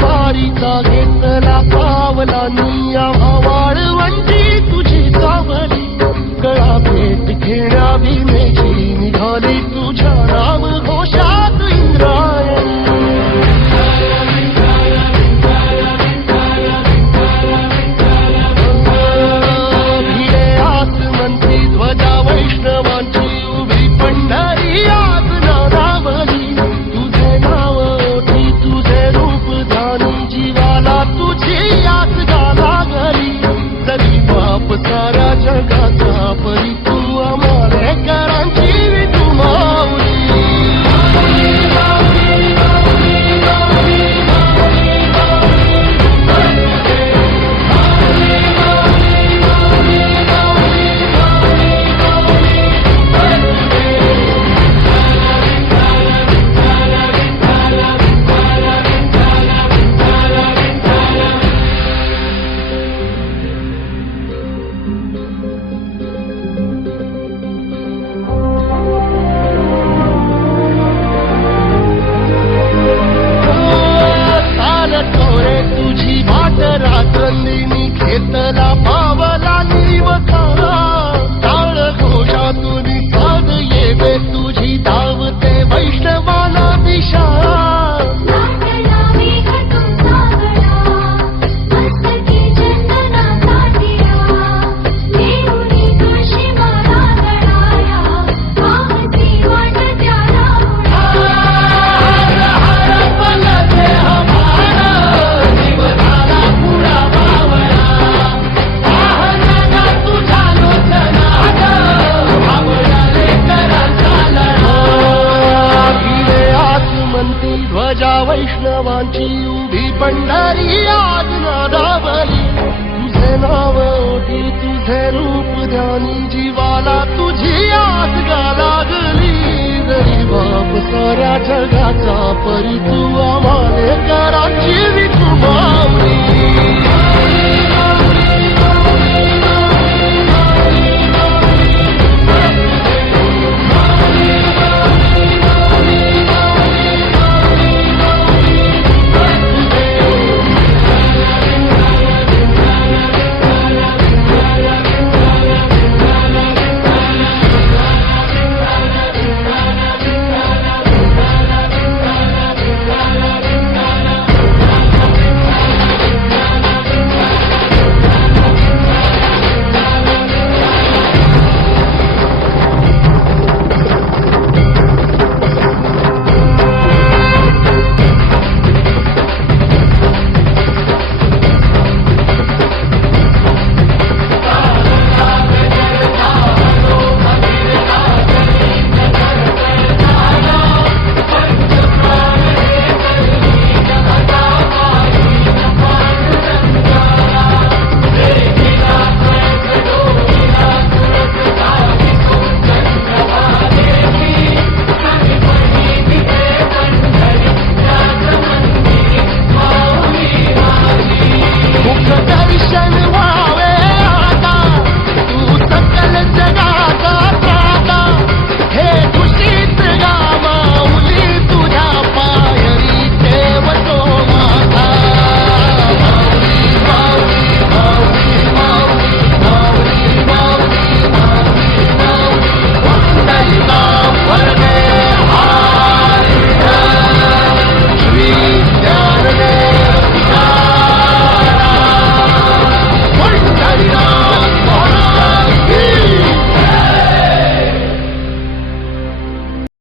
वारीचा घेतला पावला निया वाळवंटी तुझी सावली कळा भेट घेण्या भीमेची निघाली तुझ्या नाम घोषात इंद्रायणी भिडे आसमंती ध्वजा वैष्णवांची उभी पंढरी आज नादावली तुझे नाव ओठी तुझे रूप ध्यानी जीवाला तुझी आस गाला घरी तरी बाप साऱ्या जगाचा परी तू आमालेकरांची विठू माऊली रात्रंदिनी घेतला पावला निवखाला टाळ घोषातून साध येवे तुझी धावते वैष्णवाला दिशा ध्वजा वैष्णवांची उभी पंढरी आज नादावली तुझे नाव ओठी तुझे रूप ध्यानी जीवाला तुझी आस गा लागली जरी बाप साऱ्या जगाचा परी तू आमालेकरांची विठू